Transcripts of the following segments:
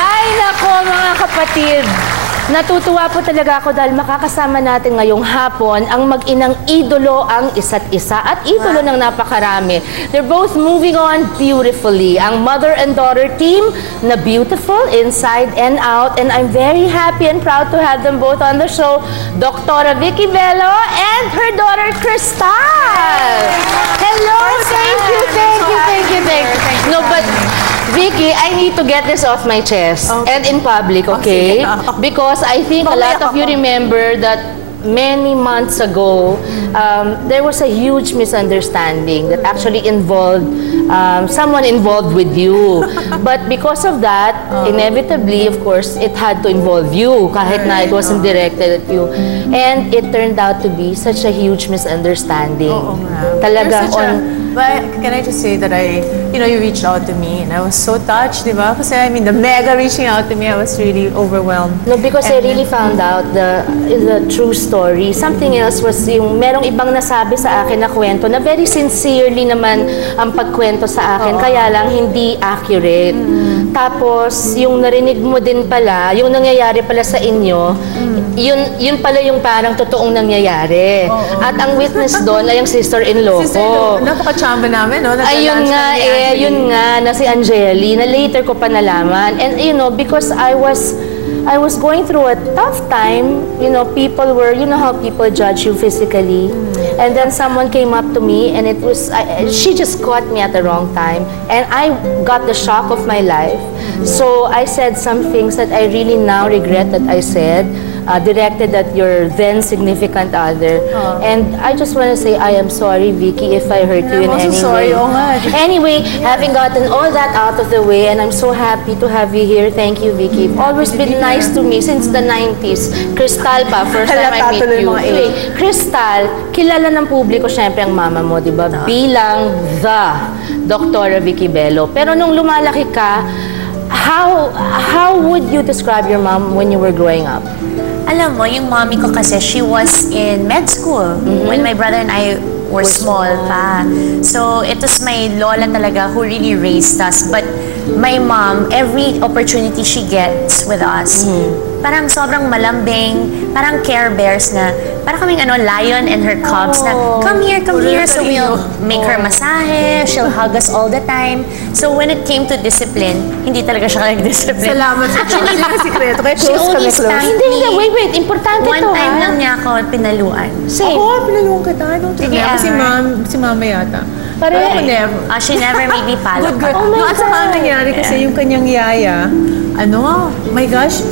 Ay, nako mga kapatid! Natutuwa po talaga ako dahil makakasama natin ngayong hapon ang mag-inang idolo ang isa't isa at idolo ng napakarami. They're both moving on beautifully. Ang mother and daughter team na beautiful inside and out, and I'm very happy and proud to have them both on the show. Dr. Vicky Bello and her daughter Crystal. Hello, thank you. No, but Vicky, I need to get this off my chest and in public, okay? Because I think a lot of you remember that many months ago, there was a huge misunderstanding that actually involved someone involved with you. But because of that, inevitably, of course, it had to involve you kahit na it wasn't directed at you. And it turned out to be such a huge misunderstanding. Talagang But can I just say that you reached out to me and I was so touched, di ba? Kasi I mean, the mega reaching out to me, I was really overwhelmed. No, because I really found out the true story. Something else was yung merong ibang nasabi sa akin na kwento na very sincerely naman ang pagkwento sa akin, kaya lang hindi accurate. Tapos, yung narinig mo din pala, yung nangyayari pala sa inyo, yun pala yung parang totoong nangyayari. At ang witness doon ay yung sister-in-law ko. Napaka-chamba namin, no? Ayun nga, yun nga, na si Angeli, na later ko pa nalaman. And you know, because I was going through a tough time, people were, how people judge you physically. And then someone came up to me and she just caught me at the wrong time. And I got the shock of my life. So I said some things that I really now regret that I said, directed at your then significant other. And I just want to say I am sorry, Vicky, if I hurt you in any way. Anyway, having gotten all that out of the way, and I'm so happy to have you here. Thank you, Vicky. You've always been nice to me since the 90s. Crystal pa, first time I meet you. Crystal, kilala ng publiko syempre ang mama mo, di ba? Bilang the Dr. Vicky Bello. Pero nung lumalaki ka, how would you describe your mom when you were growing up? Alam mo, yung mommy ko kasi, she was in med school when my brother and I were small pa. So, it was my lola talaga who really raised us. But my mom, every opportunity she gets with us, parang sobrang malambing, parang Care Bears na, parang kaming lion and her cubs na, come here. So we'll make her masahe, she'll hug us all the time. So when it came to discipline, hindi talaga siya nag-discipline. Salamat. Actually, sikreto. Kaya close kami, close. Hindi, wait, importante to, One time lang niya ako pinaluan. Ako, pinaluan kita. Si mama yata. Parang never. She never made me palo. No, at saka nangyari kasi yung kanyang yaya, my gosh,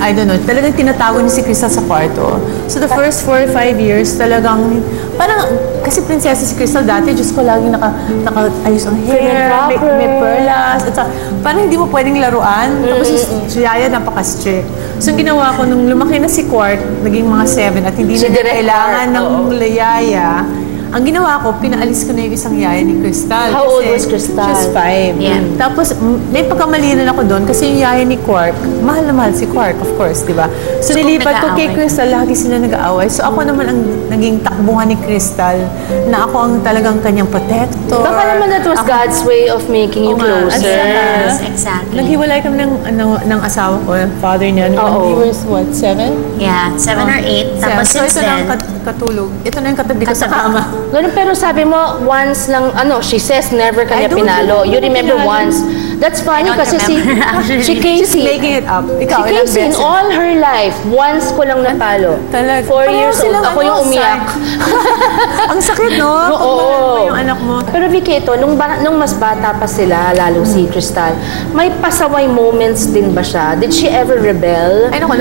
I don't know, talagang tinatago niya si Crystal sa kwarto. So the first 4 or 5 years, talagang, parang, kasi prinsesa si Crystal dati, Diyos ko, laging naka-ayos ang hair, may perlas, at saka, parang hindi mo pwedeng laruan. Tapos si Yaya napaka-strict. So ginawa ko, nung lumaki na si Quart, naging mga 7, at hindi na kailangan ng Yaya, ang ginawa ko, pinaalis ko na yung isang yaya ni Crystal. How old was Crystal? She was 5. Yeah. Tapos, may pagkamali na ako doon kasi yung yaya ni Quark, mahal na mahal si Quark, of course, di ba? So, nilipat ko kay Crystal, lagi sila nag-aaway. So, ako naman ang naging takbuhan ni Crystal na ako ang talagang kanyang protector. Baka naman that was God's way of making you closer. Yes, exactly. Naghiwalay kami ng asawa ko, ng father niya. He was, what, 7? Yeah, 7 or 8. Tapos So, ito na ang katulog. Ito na yung katabi ko sa kama. Ganun, pero sabi mo, once lang, she says never kanya pinalo. You remember once. That's funny kasi si Casey, she's making it up. Ikaw, si Casey, in all her life, once ko lang natalo. Talaga. 4 years old, ako yung umiyak. Ang sakit, no? Oo. Yung anak mo. Pero Vicky, nung mas bata pa sila, lalo si Crystal, may pasaway moments din ba siya? Did she ever rebel? Ay, naku,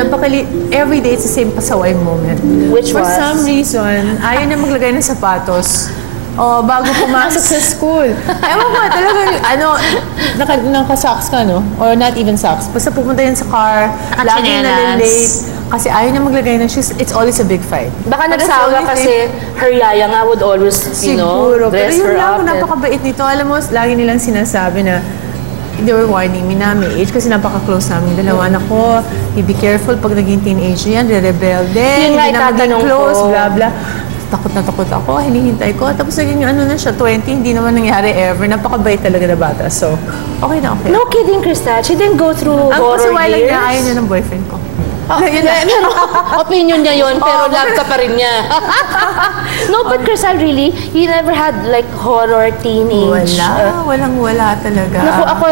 every day it's the same pasaway moment. Which was? For some reason, ayaw niya maglagay ng sapatos. Bago pumasok sa school. Ewan ko, talagang, naka-socks ka, no? Or not even socks. Basta pupunta yan sa car, laging nalilate. Kasi ayaw niya maglagay ng shoes. It's always a big fight. Baka nagsawa kasi her yaya nga would always, Siguro. dress her up. Pero yun lang, napakabait nito. Alam mo, lagi nilang sinasabi na they were warning me na may age kasi napaka-close namin dalawa. Nako, be careful pag naging teenager yan, re-rebelde, hindi na maging close, blah, blah. takot na takot ako, hinihintay ko. Tapos naging ano na siya, 20, hindi naman nangyari ever. Napakabait talaga na bata. So, okay na okay. No kidding, Crystal. She didn't go through Ang horror kasi lang years. niya, ayaw niya ng boyfriend ko. Pero opinion niya yun, pero love ka pa rin niya. No, but Crystal, really, you never had like horror teenage? Walang-wala talaga. Naku, ako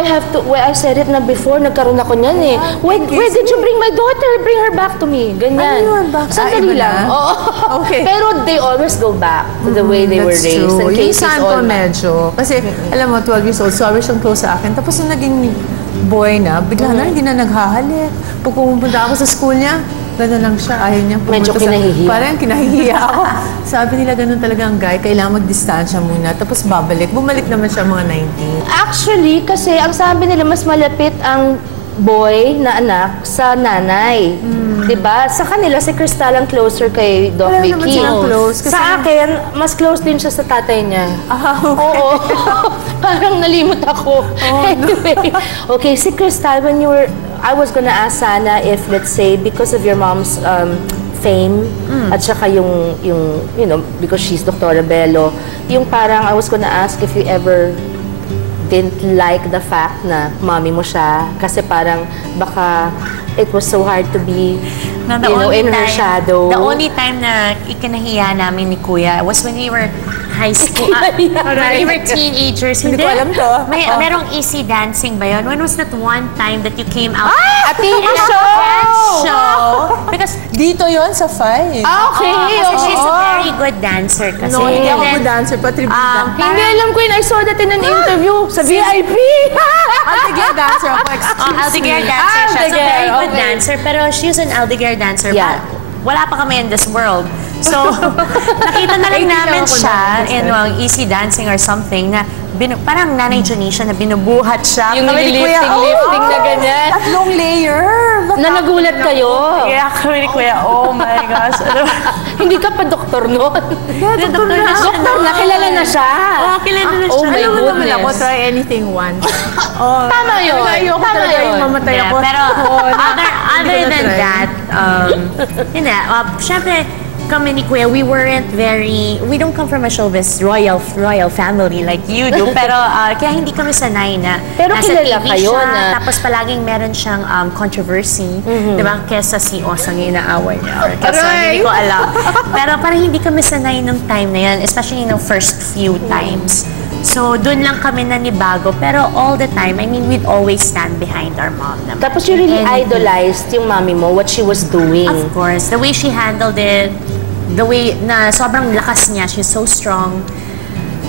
I said it na before, nagkaroon ako niyan eh. Where did you bring my daughter? Bring her back to me. Ganyan. Ano yun? Sandali iba lang. na? Oo. Okay. Pero they always go back to the way they were That's raised. true. And Yung Casey's son all ko medyo. Kasi, alam mo, 12 years old, so always siyang close sa akin. Tapos nung naging boy na, bigla na hindi na naghahalik. Pag pumunta ako sa school niya, gano'n lang siya. Ayaw niya pumunta Medyo kinahihiya. Parang kinahihiya ako. Sabi nila gano'n talaga ang guy, kailangan magdistansya muna. Tapos babalik. Bumalik naman siya mga 19. Actually, kasi ang sabi nila, mas malapit ang boy na anak sa nanay. Diba? Sa kanila, si Crystal ang closer kay Doc Wala naman Vicky. silang close, kasi- Sa akin, mas close din siya sa tatay niya. Oo. Parang nalimot ako. Anyway. Okay, si Crystal, when you were... I was gonna ask Sana if, let's say, because of your mom's fame, at saka yung, you know, because she's Dr. Bello, yung parang, I was gonna ask if you ever didn't like the fact na mommy mo siya, kasi parang baka it was so hard to be, No, you know, in her shadow. The only time na ikinahiya namin ni Kuya was when we were high school. When we were teenagers. Hindi ko alam to. Merong easy dancing ba yun? When was that one time that you came out? A TV show! Show! Because Dito yon sa 5. Okay, kasi she's a oo. very good dancer kasi. No, hindi And ako then, good dancer, patribute Hindi alam ko yun. I saw that in an interview sa VIP. Altogether dancer ako, excuse me. Aldeguer dancer siya. So, Aldeguer, very good okay. dancer. Pero she's an Aldeguer dancer. Yeah. Wala pa kami in this world. So, nakita na lang Hindi namin ako siya dancer. in easy dancing or something na parang Nanay Janisha na binubuhat siya. Yung Kami ni Kuya, lifting na ganyan. Tatlong layer. Na nagulat kayo. Kaya kami ni Kuya, oh my gosh. Hindi ka pa doktor noon. Doktor na siya. Doktor na, kilala na siya. Oo, kilala na Oh siya. my Alam mo naman ako, goodness. try anything once. Tama yun. Ayoko Tama talaga yung yun. mamatay Yeah, ako. pero other ko na than try. that, yun na, syempre, kami ni Kuya, we don't come from a showbiz royal family like you do, pero kaya hindi kami sanay na Pero nasa kilala TV kayo siya, na- tapos palaging meron siyang controversy, di ba? Kesa si Osang yung inaaway niya, or kesa hindi ko alam. Pero parang hindi kami sanay nung time na yan, especially nung first few times. So, doon lang kami nanibago. Pero all the time, I mean, we'd always stand behind our mom naman. Tapos you really Anything. idolized yung mami mo, what she was doing. Of course. The way she handled it, the way na sobrang lakas niya, she's so strong.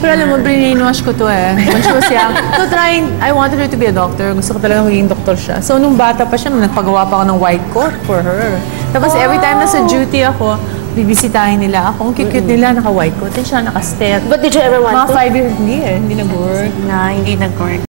Pero alam mo, brainwash ko to eh. When she was young. So I wanted her to be a doctor. Gusto ko talaga maging doktor siya. So nung bata pa siya, nagpagawa pa ako ng white coat for her. Tapos every time nasa duty ako, bibisitahin nila ako. Ang cute nila, naka-white coat. Then siya naka-step. But did you ever want Mga to? 5 years, hindi nag-work. Na hindi nag-work.